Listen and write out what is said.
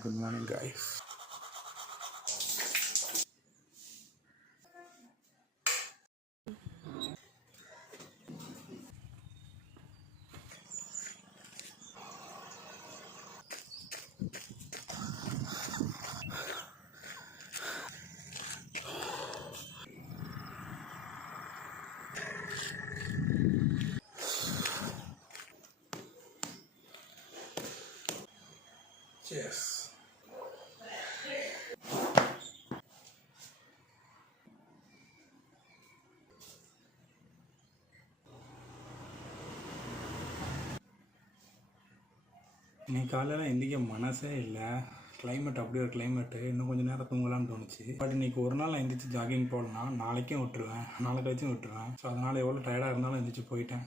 Good morning, guys. Cheers. இன்னைக்கு காலையில் எந்திரிக்க மனசே இல்லை. கிளைமேட் அப்படி ஒரு கிளைமேட்டு. இன்னும் கொஞ்சம் நேரம் தூங்கலாம்னு தோணுச்சு. பட் இன்னைக்கு ஒரு நாள் நான் எந்திரிச்சு ஜாகிங் போடலாம், நாளைக்கும் விட்டுருவேன், நாளை கழிச்சும் விட்டுருவேன். ஸோ அதனால் எவ்வளோ டயர்டாக இருந்தாலும் எந்திரிச்சு போயிட்டேன்.